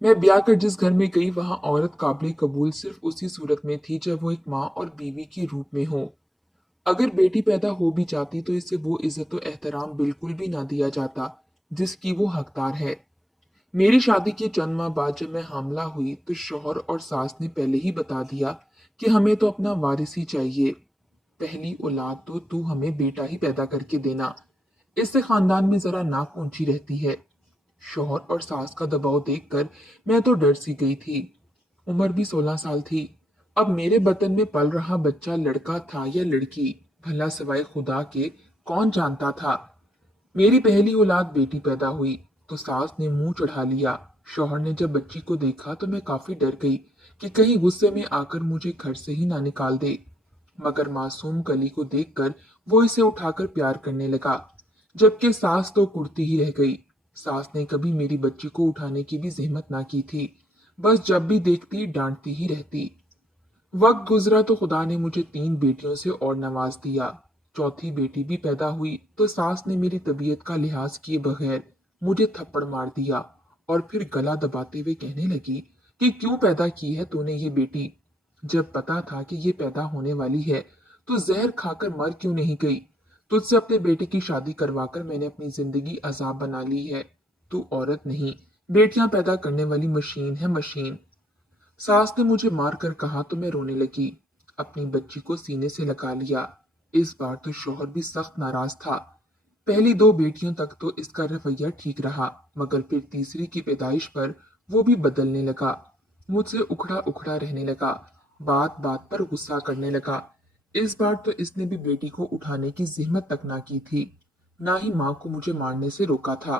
मैं ब्याह कर जिस घर में गई वहां औरत काबिल कबूल सिर्फ उसी सूरत में थी जब वो एक माँ और बीवी के रूप में हो। अगर बेटी पैदा हो भी जाती तो इसे वो इज्जत और एहतराम बिल्कुल भी ना दिया जाता जिसकी वो हकदार है। मेरी शादी के चंद माह बाद जब मैं हामला हुई तो शौहर और सास ने पहले ही बता दिया कि हमें तो अपना वारिस ही चाहिए। पहली औलाद तो तू हमें बेटा ही पैदा करके देना। इससे खानदान में जरा नाक ऊंची रहती है। शौहर और सास का दबाव देखकर मैं तो डर सी गई थी। उम्र भी 16 साल थी। अब मेरे बतन में पल रहा बच्चा लड़का था या लड़की, भला सिवाय खुदा के कौन जानता था। मेरी पहली औलाद बेटी पैदा हुई तो सास ने मुंह चढ़ा लिया। शौहर ने जब बच्ची को देखा तो मैं काफी डर गई कि कहीं गुस्से में आकर मुझे घर से ही ना निकाल दे। मगर मासूम कली को देखकर वो इसे उठाकर प्यार करने लगा, जबकि सास तो कुड़ती ही रह गई। सास ने कभी मेरी बच्ची को उठाने की भी जहमत ना की थी, बस जब भी देखती डांटती ही रहती। वक्त गुजरा तो खुदा ने मुझे 3 बेटियों से और नवाज दिया। चौथी बेटी भी पैदा हुई तो सास ने मेरी तबीयत का लिहाज किए बगैर मुझे थप्पड़ मार दिया और फिर गला दबाते हुए कहने लगी कि क्यों पैदा की है तूने ये बेटी। जब पता था कि ये पैदा होने वाली है तो जहर खाकर मर क्यों नहीं गई। तुझसे अपने बेटे की शादी करवाकर मैंने अपनी जिंदगी अजाब बना ली है। तू औरत नहीं, बेटियां पैदा करने वाली मशीन है, मशीन। सास ने मुझे मार कर कहा तो मैं रोने लगी। अपनी बच्ची को सीने से लगा लिया। इस बार तो शौहर भी सख्त नाराज था। पहली 2 बेटियों तक तो इसका रवैया ठीक रहा, मगर फिर तीसरी की पैदाइश पर वो भी बदलने लगा। मुझसे उखड़ा उखड़ा रहने लगा, बात बात पर गुस्सा करने लगा। इस बार तो इसने भी बेटी को उठाने की जिहमत तक ना की थी, ना ही माँ को मुझे मारने से रोका था।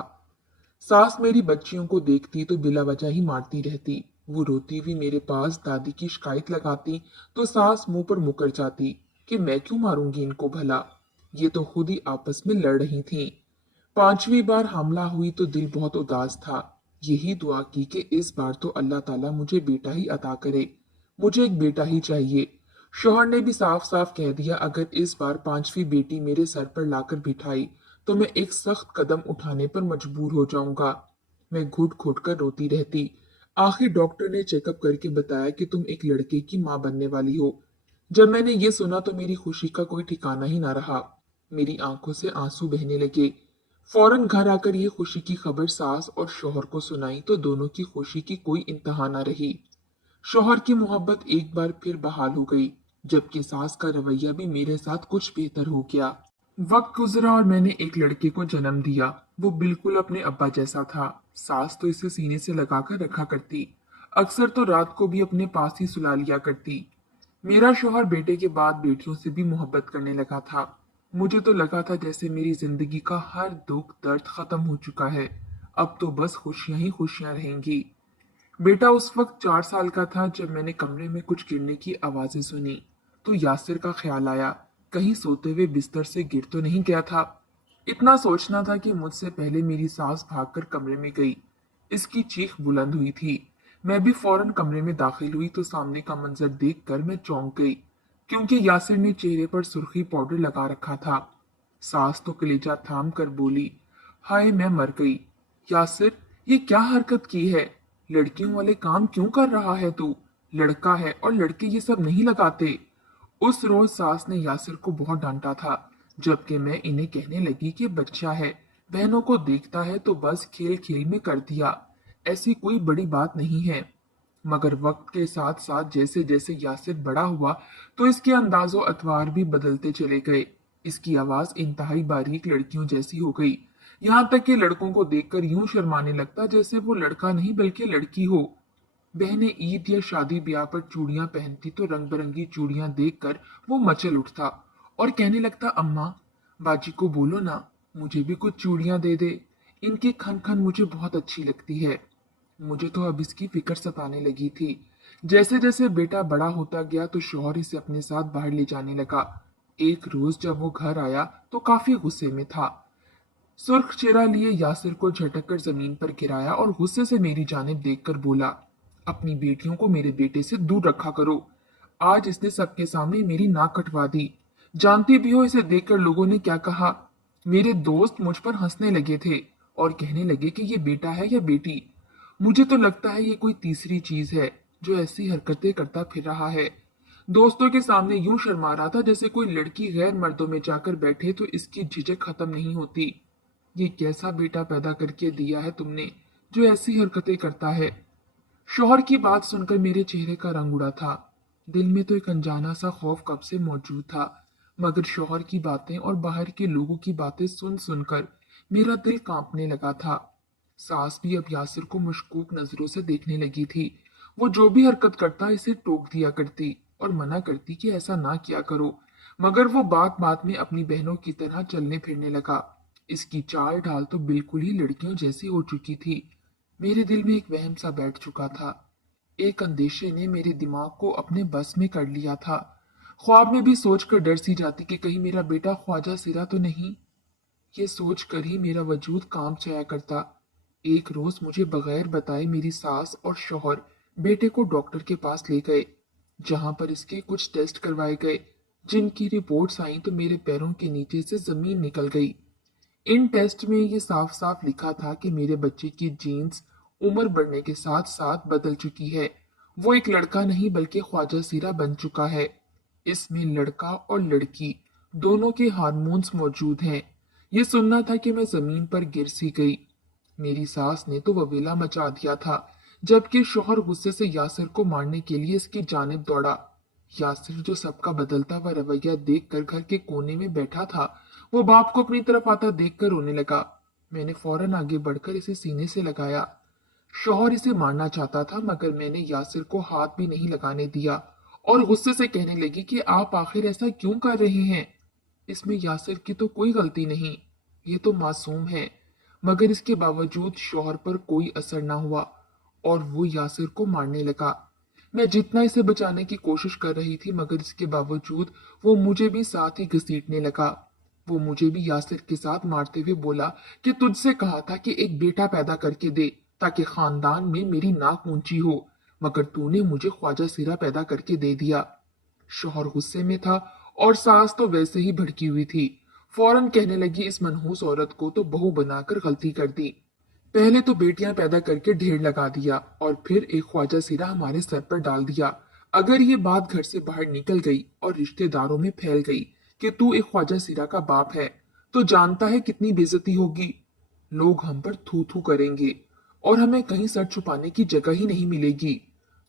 सास मेरी बच्चियों को देखती तो बिला वजह ही मारती रहती। वो रोती हुई मेरे पास दादी की शिकायत लगाती तो सास मुंह पर मुकर जाती कि मैं क्यों मारूंगी इनको भला। ये तो खुद ही आपस में लड़ रही थीं। 5वीं बार हमला हुई तो दिल बहुत उदास था। यही दुआ की कि इस बार तो अल्लाह ताला मुझे बेटा ही अता करे। मुझे एक बेटा ही चाहिए। शौहर ने भी साफ साफ कह दिया अगर इस बार 5वीं बेटी मेरे सर पर लाकर बिठाई तो मैं एक सख्त कदम उठाने पर मजबूर हो जाऊंगा। मैं घुट घुट कर रोती रहती। आखिर डॉक्टर ने चेकअप करके बताया कि तुम एक लड़के की मां बनने वाली हो। जब मैंने ये सुना तो मेरी खुशी का कोई ठिकाना ही ना रहा। मेरी आंखों से आंसू बहने लगे। फौरन घर आकर ये खुशी की खबर सास और शौहर को सुनाई तो दोनों की खुशी की कोई इंतहा न रही। शौहर की मोहब्बत एक बार फिर बहाल हो गई, जबकि सास का रवैया भी मेरे साथ कुछ बेहतर हो गया। वक्त गुजरा और मैंने एक लड़के को जन्म दिया। वो बिल्कुल अपने अब्बा जैसा था। सास तो इसे सीने से लगाकर रखा करती, अक्सर तो रात को भी अपने पास ही सुला लिया करती। मेरा शौहर बेटे के बाद बेटियों से भी मोहब्बत करने लगा था। मुझे तो लगा था जैसे मेरी जिंदगी का हर दुख दर्द खत्म हो चुका है। अब तो बस खुशियां ही खुशियां रहेंगी। बेटा उस वक्त 4 साल का था जब मैंने कमरे में कुछ गिरने की आवाजें सुनी तो यासिर का ख्याल आया कहीं सोते हुए बिस्तर से गिर तो नहीं गया था। इतना सोचना था कि मुझसे पहले मेरी सास भागकर कमरे में गई। इसकी चीख बुलंद हुई थी। मैं भी फौरन कमरे में दाखिल हुई तो सामने का मंजर देखकर मैं चौंक गई, क्योंकि यासिर ने चेहरे पर सुर्खी पाउडर लगा रखा था। सास तो कलेजा थाम कर बोली, हाय मैं मर गई। यासिर, ये क्या हरकत की है? लड़कियों वाले काम क्यों कर रहा है तू? लड़का है और लड़के ये सब नहीं लगाते। उस रोज सास ने यासिर को बहुत डांटा था, जबकि मैं इन्हें कहने लगी कि बच्चा है, बहनों को देखता है तो बस खेल खेल में कर दिया, ऐसी कोई बड़ी बात नहीं है। मगर वक्त के साथ साथ जैसे जैसे यासिर बड़ा हुआ तो इसके अंदाजो अतवार भी बदलते चले गए। इसकी आवाज इंतहाई बारीक लड़कियों जैसी हो गई, यहाँ तक कि लड़कों को देखकर यूं शर्माने लगता जैसे वो लड़का नहीं बल्कि लड़की हो। बहनें ईद या शादी ब्याह पर चूड़ियां पहनती तो रंग बिरंगी चूड़ियां देखकर वो मचल उठता और कहने लगता, अम्मा बाजी को बोलो ना, मुझे भी कुछ चूड़ियां दे दे, इनकी खन खन मुझे बहुत अच्छी लगती है। मुझे तो अब इसकी फिक्र सताने लगी थी। जैसे जैसे बेटा बड़ा होता गया तो शौहर इसे अपने साथ बाहर ले जाने लगा। एक रोज जब वो घर आया तो काफी गुस्से में था। सुर्ख चेहरा लिए यासिर को झटक कर जमीन पर गिराया और गुस्से से मेरी जानिब देखकर बोला, अपनी बेटियों को मेरे बेटे से दूर रखा करो। आज इसने सबके सामने मेरी नाक कटवा दी। जानती भी हो इसे देखकर लोगों ने क्या कहा। मेरे दोस्त मुझ पर हंसने लगे थे और कहने लगे कि ये बेटा है या बेटी। मुझे तो लगता है ये कोई तीसरी चीज है जो ऐसी हरकतें करता फिर रहा है। दोस्तों के सामने यूं शर्मा रहा था जैसे कोई लड़की गैर मर्दों में जाकर बैठे तो इसकी झिझक खत्म नहीं होती। ये कैसा बेटा पैदा करके दिया है तुमने जो ऐसी हरकतें करता है। शौहर की बात सुनकर मेरे चेहरे का रंग उड़ा था। दिल में तो एक अनजाना सा खौफ कब से मौजूद था, मगर शौहर की बातें और बाहर के लोगों की बातें सुन सुनकर मेरा दिल कांपने लगा था। सास भी अब यासिर को मशकूक नजरों से देखने लगी थी। वो जो भी हरकत करता इसे टोक दिया करती और मना करती कि ऐसा ना किया करो, मगर वो बात बात में अपनी बहनों की तरह चलने फिरने लगा। इसकी चाल ढाल तो बिल्कुल ही लड़कियों जैसी हो चुकी थी। मेरे दिल में एक वहम सा बैठ चुका था। एक अंदेशे ने मेरे दिमाग को अपने बस में कर लिया था। ख्वाब में भी सोचकर डर सी जाती कि कहीं मेरा बेटा ख्वाजा सिरा तो नहीं। ये सोचकर ही मेरा वजूद कांप जाया करता। एक रोज मुझे बगैर बताए मेरी सास और शौहर बेटे को डॉक्टर के पास ले गए, जहां पर इसके कुछ टेस्ट करवाए गए, जिनकी रिपोर्ट्स आई तो मेरे पैरों के नीचे से जमीन निकल गई। इन टेस्ट में ये साफ साफ लिखा था कि मेरे बच्चे की जीन्स उम्र बढ़ने के साथ साथ बदल चुकी है। वो एक लड़का नहीं बल्कि ख्वाजा सीरा बन चुका है। इसमें लड़का और लड़की दोनों के हार्मोन्स मौजूद हैं। ये सुनना था कि मैं जमीन पर गिर सी गई। मेरी सास ने तो ववेला मचा दिया था, जबकि शौहर गुस्से से यासिर को मारने के लिए इसकी जानिब दौड़ा। यासिर जो सबका बदलता हुआ रवैया देखकर घर के कोने में बैठा था, वो बाप को अपनी तरफ आता देखकर रोने लगा। मैंने फौरन आगे बढ़कर इसे सीने से लगाया। शौहर इसे मारना चाहता था, मगर मैंने यासिर को हाथ भी नहीं लगाने दिया और गुस्से से कहने लगी कि आप आखिर ऐसा क्यों कर रहे हैं। इसमें यासिर की तो कोई गलती नहीं, ये तो मासूम है। मगर इसके बावजूद शौहर पर कोई असर ना हुआ और वो यासिर को मारने लगा। मैं जितना इसे बचाने की कोशिश कर रही थी, मगर इसके बावजूद वो मुझे भी साथ ही घसीटने लगा। वो मुझे भी यासिर के साथ मारते हुए बोला कि तुझसे कहा था कि एक बेटा पैदा करके दे ताकि खानदान में मेरी नाक ऊंची हो, मगर तूने मुझे ख्वाजा सिरा पैदा करके दे दिया। शौहर गुस्से में था और सास तो वैसे ही भड़की हुई थी। फौरन कहने लगी इस मनहूस औरत को तो बहू बनाकर गलती कर दी। पहले तो बेटियां पैदा करके ढेर लगा दिया और फिर एक ख्वाजा सिरा हमारे सर पर डाल दिया। अगर ये बात घर से बाहर निकल गई और रिश्तेदारों में फैल गई कि तू एक ख्वाजा सिरा का बाप है, तो जानता है कितनी बेइज्जती होगी। लोग हम पर थू थू करेंगे और हमें कहीं सर छुपाने की जगह ही नहीं मिलेगी।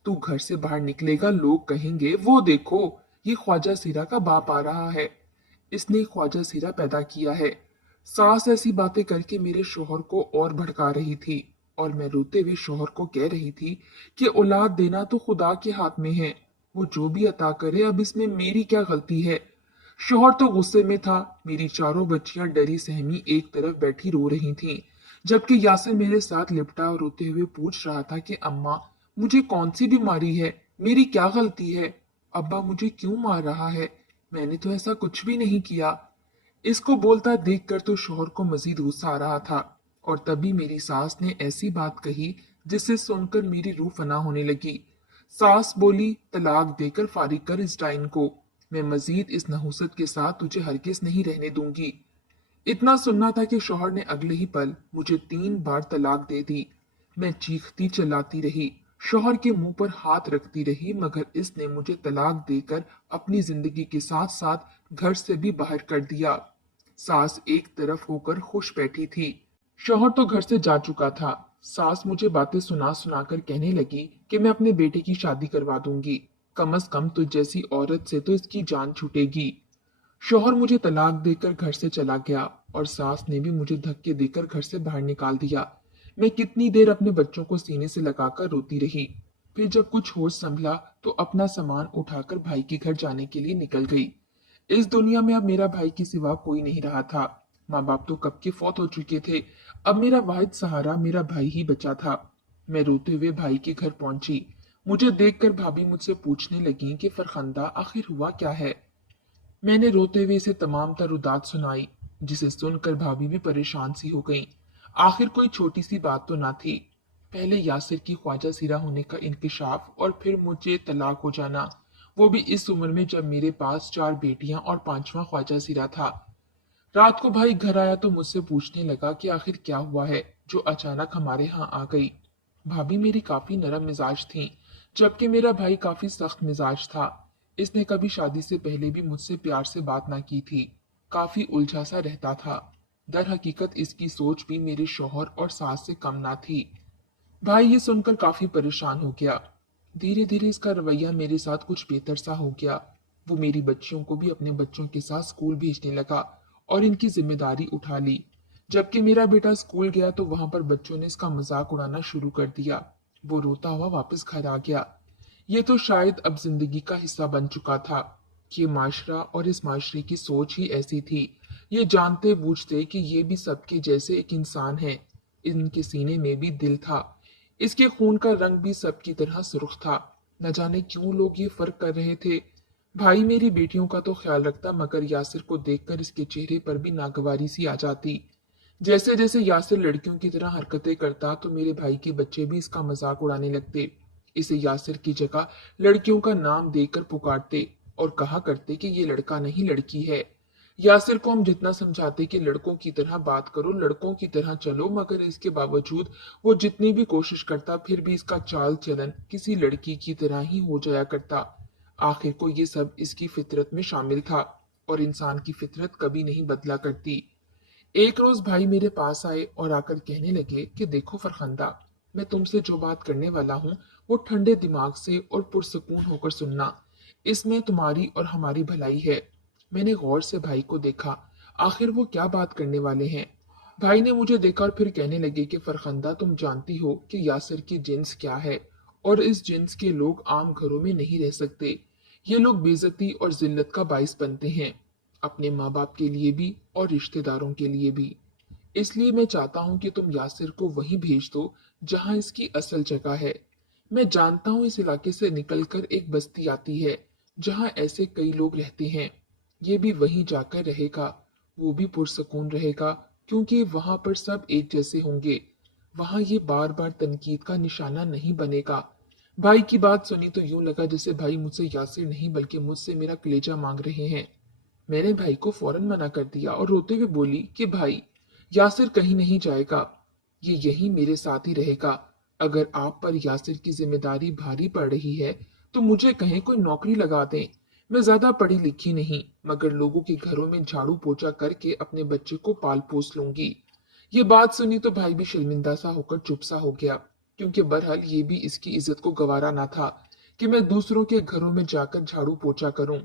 तू घर से बाहर निकलेगा, लोग कहेंगे वो देखो, ये ख्वाजा सिरा का बाप आ रहा है, इसने ख्वाजा सिरा पैदा किया है। सास ऐसी बातें करके मेरे शौहर को और भड़का रही थी और मैं रोते हुए शौहर को कह रही थी कि औलाद देना तो खुदा के हाथ में है, वो जो भी अता करे, अब इसमें मेरी क्या गलती है। शौहर तो गुस्से में था। मेरी चारों बच्चियां डरी सहमी एक तरफ बैठी रो रही थीं, जबकि यासिर मेरे साथ लिपटा और रोते हुए पूछ रहा था कि अम्मा, मुझे कौन सी बीमारी है, मेरी क्या गलती है, अब्बा मुझे क्यों मार रहा है, मैंने तो ऐसा कुछ भी नहीं किया। इसको बोलता देखकर तो शौहर को मजीद गुस्सा आ रहा था और तभी मेरी सास ने ऐसी बात कही जिसे सुनकर मेरी रूह फना होने लगी। सास बोली, तलाक देकर फारिग कर इस डाइन को, मैं मजीद इस नहुसत के साथ तुझे हरगिज नहीं रहने दूंगी। इतना सुनना था कि शौहर ने अगले ही पल मुझे 3 बार तलाक दे दी। मैं चीखती चिल्लाती रही, शौहर के मुंह पर हाथ रखती रही, मगर इसने मुझे तलाक देकर अपनी जिंदगी के साथ साथ घर से भी बाहर कर दिया। सास एक तरफ होकर खुश बैठी थी। शौहर तो घर से जा चुका था। सास मुझे बातें सुना सुनाकर कहने लगी कि मैं अपने बेटे की शादी करवा दूंगी, कम अज कम तुझ जैसी औरत से तो इसकी जान छूटेगी। शौहर मुझे तलाक देकर घर से चला गया और सास ने भी मुझे धक्के देकर घर से बाहर निकाल दिया। मैं कितनी देर अपने बच्चों को सीने से लगाकर रोती रही। फिर जब कुछ होश संभला तो अपना सामान उठाकर भाई के घर जाने के लिए निकल गई। इस दुनिया में अब मेरा भाई के सिवा कोई नहीं रहा था। माँ बाप तो कब के फौत हो चुके थे। अब मेरा वाहिद सहारा मेरा भाई ही बचा था। मैं रोते हुए भाई के घर पहुंची। मुझे देखकर भाभी मुझसे पूछने लगी कि फरखंदा, आखिर हुआ क्या है। मैंने रोते हुए इसे तमाम तरुदात सुनाई, जिसे सुनकर भाभी भी परेशान सी हो गईं। आखिर कोई छोटी सी बात तो ना थी। पहले यासिर की ख्वाजा सिरा होने का इंकिशाफ और फिर मुझे तलाक हो जाना, वो भी इस उम्र में जब मेरे पास 4 बेटियां और 5वां ख्वाजा सिरा था। रात को भाई घर आया तो मुझसे पूछने लगा कि आखिर क्या हुआ है जो अचानक हमारे यहाँ आ गई। भाभी मेरी काफी नरम मिजाज थी, जबकि मेरा भाई काफी सख्त मिजाज था। इसने कभी शादी से पहले भी मुझसे प्यार से बात ना की थी, काफी उलझा सा रहता था। दर हकीकत इसकी सोच भी मेरे शौहर और सास से कम ना थी। भाई ये सुनकर काफी परेशान हो गया। धीरे धीरे इसका रवैया मेरे साथ कुछ बेहतर सा हो गया। वो मेरी बच्चियों को भी अपने बच्चों के साथ स्कूल भेजने लगा और इनकी जिम्मेदारी उठा ली। जबकि मेरा बेटा स्कूल गया तो वहां पर बच्चों ने इसका मजाक उड़ाना शुरू कर दिया। वो रोता हुआ वापस घर आ गया। ये तो शायद अब जिंदगी का हिस्सा बन चुका था। ये माशरा और इस माशरे की सोच ही ऐसी थी। ये जानते बूझते कि ये भी सबके जैसे एक इंसान है। इनके सीने में भी दिल था। इसके खून का रंग भी सबकी तरह सुर्ख था। न जाने क्यों लोग ये फर्क कर रहे थे। भाई मेरी बेटियों का तो ख्याल रखता, मगर यासिर को देखकर इसके चेहरे पर भी नागवारी सी आ जाती। जैसे जैसे यासिर लड़कियों की तरह हरकतें करता तो मेरे भाई के बच्चे भी इसका मजाक उड़ाने लगते। इसे यासिर की जगह लड़कियों का नाम देकर पुकारते और कहा करते कि ये लड़का नहीं लड़की है। यासिर को हम जितना समझाते कि लड़कों की तरह बात करो, लड़कों की तरह चलो, मगर इसके बावजूद वो जितनी भी कोशिश करता फिर भी इसका चाल चलन किसी लड़की की तरह ही हो जाया करता। आखिर को ये सब इसकी फितरत में शामिल था और इंसान की फितरत कभी नहीं बदला करती। एक रोज भाई मेरे पास आए और आकर कहने लगे कि देखो फरखंदा, मैं तुमसे जो बात करने वाला हूँ वो ठंडे दिमाग से और पुरसकून होकर सुनना। इसमें तुम्हारी और हमारी भलाई है। मैंने गौर से भाई को देखा, आखिर वो क्या बात करने वाले हैं। भाई ने मुझे देखा और फिर कहने लगे कि फरखंदा, तुम जानती हो कि यासिर की जिन्स क्या है, और इस जिन्स के लोग आम घरों में नहीं रह सकते। ये लोग बेइज्जती और जिल्लत का बाइस बनते हैं, अपने माँ बाप के लिए भी और रिश्तेदारों के लिए भी। इसलिए मैं चाहता हूँ कि तुम यासिर को वहीं भेज दो जहाँ इसकी असल जगह है। मैं जानता हूँ इस इलाके से निकलकर एक बस्ती आती है जहाँ ऐसे कई लोग रहते हैं। ये भी वहीं जाकर रहेगा। वो भी पुरसकून रहेगा, क्योंकि वहां पर सब एक जैसे होंगे। वहां ये बार बार तनकीद का निशाना नहीं बनेगा। भाई की बात सुनी तो यूं लगा जैसे भाई मुझसे यासिर नहीं बल्कि मुझसे मेरा कलेजा मांग रहे हैं। मैंने भाई को फौरन मना कर दिया और रोते हुए बोली कि भाई, यासिर कहीं नहीं जाएगा, ये यहीं मेरे साथ ही रहेगा। अगर आप पर यासिर की जिम्मेदारी भारी पड़ रही है तो मुझे कहीं कोई नौकरी लगा दें। मैं ज्यादा पढ़ी लिखी नहीं, मगर लोगों के घरों में झाड़ू पोछा करके अपने बच्चे को पाल पोस लूंगी। ये बात सुनी तो भाई भी शर्मिंदा सा होकर चुप सा हो गया, क्योंकि बहरहाल ये भी इसकी इज्जत को गवारा ना था कि मैं दूसरों के घरों में जाकर झाड़ू पोछा करूं।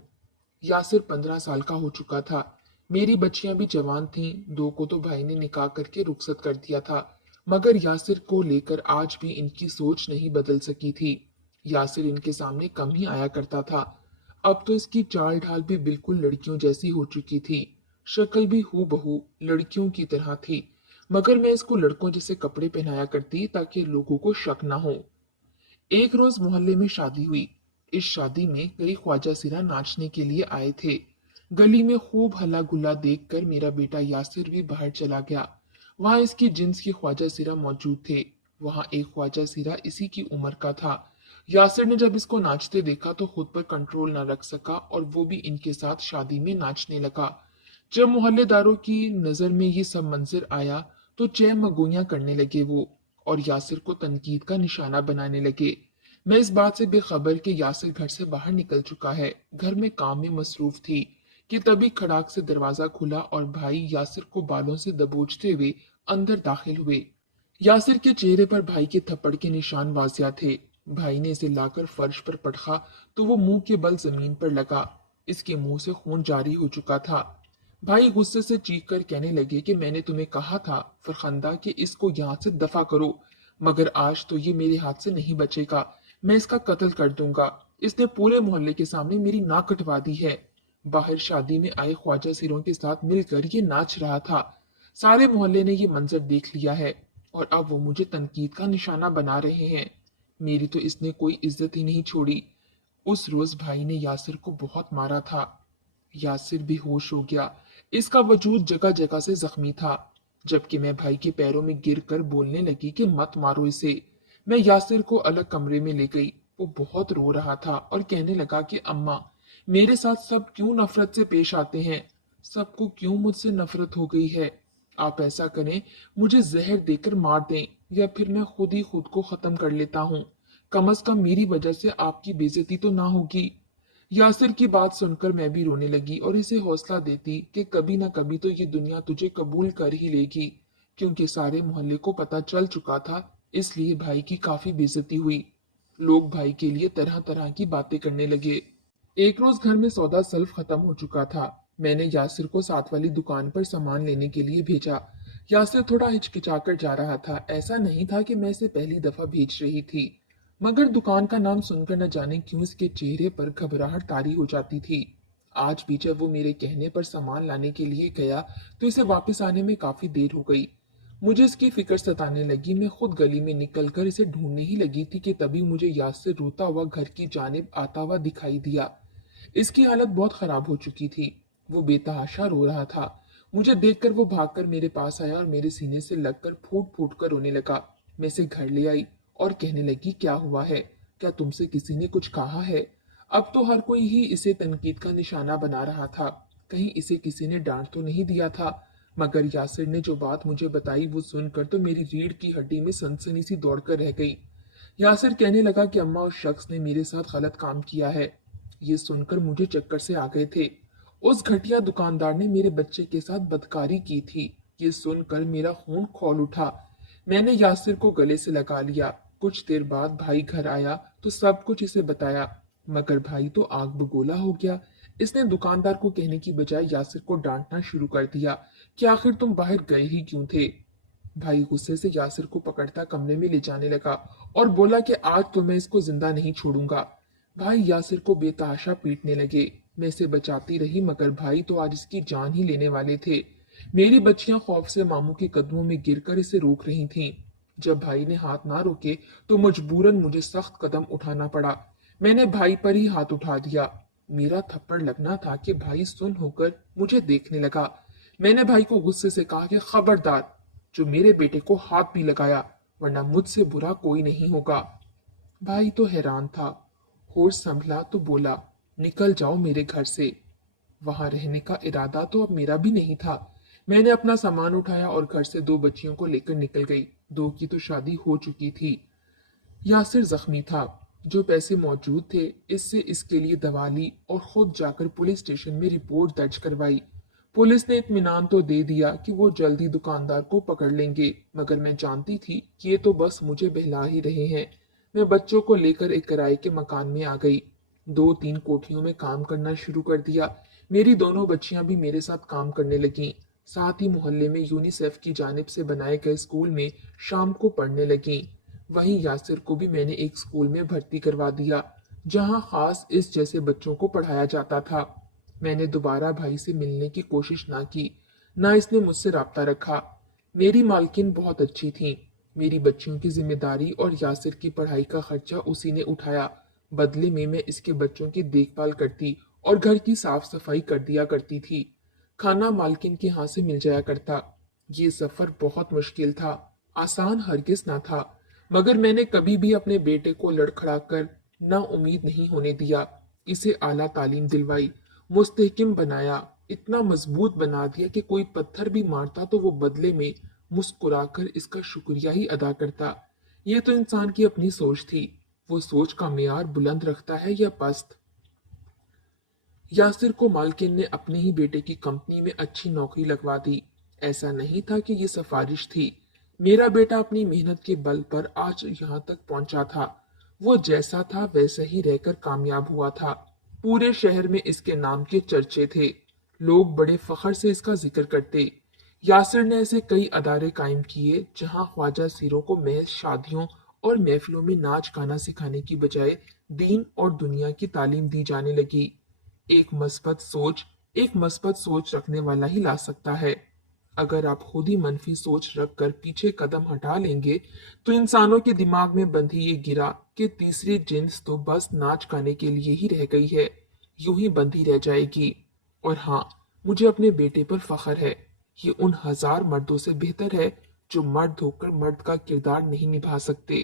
यासिर 15 साल का हो चुका था। मेरी बच्चियां भी जवान थीं। दो को तो भाई ने निकाह करके रुखसत कर दिया था, मगर यासिर को लेकर आज भी इनकी सोच नहीं बदल सकी थी। यासिर इनके सामने कम ही आया करता था। अब तो इसकी चाल ढाल भी बिल्कुल लड़कियों जैसी हो चुकी थी। शक्ल भी हूबहू लड़कियों की तरह थी, मगर मैं इसको लड़कों जैसे कपड़े पहनाया करती ताकि लोगों को शक न हो। एक रोज मोहल्ले में शादी हुई। इस शादी में कई ख्वाजा सिरा नाचने के लिए आए थे। गली में खूब हल्ला गुल्ला देखकर मेरा बेटा यासिर भी बाहर चला गया। वहां इसकी जिन्स के ख्वाजा सिरा मौजूद थे। वहां एक ख्वाजा सिरा इसी की उम्र का था। यासिर ने जब इसको नाचते देखा तो खुद पर कंट्रोल न रख सका और वो भी इनके साथ शादी में नाचने लगा। जब मोहल्लेदारों की नजर में ये सब मंजर आया तो चैन मगोइयां करने लगे वो, और यासिर को तनकीद का निशाना बनाने लगे। मैं इस बात से बेखबर कि यासिर घर से बाहर निकल चुका है, घर में काम में मसरूफ थी, कि तभी खड़ाक से दरवाजा खुला और भाई यासिर को बालों से दबोचते हुए अंदर दाखिल हुए। यासिर के चेहरे पर भाई के थप्पड़ के निशान वाजिया थे। भाई ने इसे लाकर फर्श पर पटका तो वो मुंह के बल जमीन पर लगा। इसके मुंह से खून जारी हो चुका था। भाई गुस्से से चीख कर कहने लगे कि मैंने तुम्हें कहा था फरखंदा कि इसको यहाँ से दफा करो, मगर आज तो ये मेरे हाथ से नहीं बचेगा। मैं इसका कत्ल कर दूंगा। इसने पूरे मोहल्ले के सामने मेरी नाक कटवा दी है। बाहर शादी में आए ख्वाजा सिरों के साथ मिलकर ये नाच रहा था। सारे मोहल्ले ने ये मंजर देख लिया है और अब वो मुझे तनकीद का निशाना बना रहे हैं। मेरी तो इसने कोई इज्जत ही नहीं छोड़ी। उस रोज भाई ने यासिर को बहुत मारा था। यासिर बेहोश हो गया। इसका वजूद जगह जगह से जख्मी था। जबकि मैं भाई के पैरों में गिरकर बोलने लगी कि मत मारो इसे। मैं यासिर को अलग कमरे में ले गई। वो बहुत रो रहा था और कहने लगा कि अम्मा, मेरे साथ सब क्यों नफरत से पेश आते हैं? सबको क्यों मुझसे नफरत हो गई है? आप ऐसा करें, मुझे जहर देकर मार दें, या फिर मैं खुद ही खुद को खत्म कर लेता हूँ। कम से कम मेरी वजह से आपकी बेइज्जती तो ना होगी। यासिर की बात सुनकर मैं भी रोने लगी और इसे हौसला देती कि कभी ना कभी तो ये दुनिया तुझे कबूल कर ही लेगी। क्योंकि सारे मोहल्ले को पता चल चुका था, इसलिए भाई की काफी बेइज्जती हुई। लोग भाई के लिए तरह तरह की बातें करने लगे। एक रोज घर में सौदा सल्फ खत्म हो चुका था। मैंने यासिर को साथ वाली दुकान पर सामान लेने के लिए भेजा। यासिर थोड़ा हिचकिचाकर जा रहा था। ऐसा नहीं था कि मैं इसे पहली दफा भेज रही थी, मगर दुकान का नाम सुनकर न जाने क्यों इसके चेहरे पर घबराहट तारी हो जाती थी। आज भी जब वो मेरे कहने पर सामान लाने के लिए गया तो इसे वापस आने में काफी देर हो गई। मुझे इसकी फिक्र सताने लगी। मैं खुद गली में निकलकर इसे ढूंढने ही लगी थी कि तभी मुझे यासिर रोता हुआ घर की जानिब आता हुआ दिखाई दिया। इसकी हालत बहुत खराब हो चुकी थी। वो बेतहाशा रो रहा था। मुझे देखकर वो भागकर मेरे पास आया और मेरे सीने से लगकर फूट फूट कर रोने लगा। मैं इसे घर ले आई और कहने लगी, क्या हुआ है? क्या तुमसे किसी ने कुछ कहा है? अब तो हर कोई ही इसे तनकीद का निशाना बना रहा था। कहीं इसे किसी ने डांट तो नहीं दिया था? मगर यासिर ने जो बात मुझे बताई वो सुनकर तो मेरी रीढ़ की हड्डी में सनसनी सी दौड़कर रह गई। यासिर कहने लगा कि अम्मा उस शख्स ने मेरे साथ गलत काम किया है। ये सुनकर मुझे चक्कर से आ गए थे। उस घटिया दुकानदार ने मेरे बच्चे के साथ बदकारी की थी। ये सुनकर मेरा खून खौल उठा। मैंने यासिर को गले से लगा लिया। कुछ देर बाद भाई घर आया तो सब कुछ इसे बताया, मगर भाई तो आग बगोला हो गया। इसने दुकानदार को कहने की बजाय यासिर को डांटना शुरू कर दिया कि आखिर तुम बाहर गए ही क्यों थे। भाई गुस्से से यासिर को पकड़ता कमरे में ले जाने लगा और बोला कि आज तो मैं इसको जिंदा नहीं छोड़ूंगा। भाई यासिर को बेतहाशा पीटने लगे। मैं इसे बचाती रही, मगर भाई तो आज इसकी जान ही लेने वाले थे। मेरी बच्चियां खौफ से मामू के कदमों में गिरकर इसे रोक रही थीं। जब भाई ने हाथ ना रोके तो मजबूरन मुझे सख्त कदम उठाना पड़ा। मैंने भाई पर ही हाथ उठा दिया। मेरा थप्पड़ लगना था कि भाई सुन होकर मुझे देखने लगा। मैंने भाई को गुस्से से कहा कि खबरदार, जो मेरे बेटे को हाथ भी लगाया, वरना मुझसे बुरा कोई नहीं होगा। भाई तो हैरान था। होश संभला तो बोला, निकल जाओ मेरे घर से। वहां रहने का इरादा तो अब मेरा भी नहीं था। मैंने अपना सामान उठाया और घर से दो बच्चियों को लेकर निकल गई। दो की तो शादी हो चुकी थी। यासिर जख्मी था। जो पैसे मौजूद थे, इससे इसके लिए दवा ली और खुद जाकर पुलिस स्टेशन में रिपोर्ट दर्ज करवाई। पुलिस ने इत्मीनान तो दे दिया कि वो जल्दी दुकानदार को पकड़ लेंगे, मगर मैं जानती थी कि ये तो बस मुझे बहला ही रहे हैं। मैं बच्चों को लेकर एक किराए के मकान में आ गई। दो तीन कोठियों में काम करना शुरू कर दिया। मेरी दोनों बच्चियां भी मेरे साथ काम करने लगीं। साथ ही मोहल्ले में यूनिसेफ की जानिब से बनाए गए स्कूल में शाम को पढ़ने लगीं। वहीं यासिर को भी मैंने एक स्कूल में भर्ती करवा दिया, जहां खास इस जैसे बच्चों को पढ़ाया जाता था। मैंने दोबारा भाई से मिलने की कोशिश ना की, ना इसने मुझसे राब्ता रखा। मेरी मालकिन बहुत अच्छी थी। मेरी बच्चियों की जिम्मेदारी और यासिर की पढ़ाई का खर्चा उसी ने उठाया। बदले में मैं इसके बच्चों की देखभाल करती और घर की साफ सफाई कर दिया करती थी। खाना मालकिन के हाथ से मिल जाया करता। ये सफर बहुत मुश्किल था, आसान हरगिज ना था, मगर मैंने कभी भी अपने बेटे को लड़खड़ाकर ना उम्मीद नहीं होने दिया। इसे आला तालीम दिलवाई, मुस्तहकिम बनाया, इतना मजबूत बना दिया कि कोई पत्थर भी मारता तो वो बदले में मुस्कुराकर इसका शुक्रिया ही अदा करता। ये तो इंसान की अपनी सोच थी। वो सोच का मेयार बुलंद रखता है या पस्त। यासिर को मालकिन ने अपने ही बेटे की कंपनी में अच्छी नौकरी लगवा दी। ऐसा नहीं था कि ये सिफारिश थी। मेरा बेटा अपनी मेहनत के बल पर आज यहाँ तक पहुंचा था। वो जैसा था वैसा ही रहकर कामयाब हुआ था। पूरे शहर में इसके नाम के चर्चे थे। लोग बड़े फख्र से इसका जिक्र करते। यासिर ने ऐसे कई अदारे कायम किए जहां ख्वाजा सीरों को महज शादियों और महफिलों में नाच गाना सिखाने की बजाय दीन और दुनिया की तालीम दी जाने लगी। एक मस्बत सोच रखने वाला ही ला सकता है। अगर आप खुद ही मनफी सोच रखकर पीछे कदम हटा लेंगे तो इंसानों के दिमाग में बंधी ये गिरा कि तीसरी जिन्स तो बस नाच गाने के लिए ही रह गई है, यूं ही बंधी रह जाएगी। और हाँ, मुझे अपने बेटे पर फख्र है। ये उन हजार मर्दों से बेहतर है जो मर्द होकर मर्द का किरदार नहीं निभा सकते।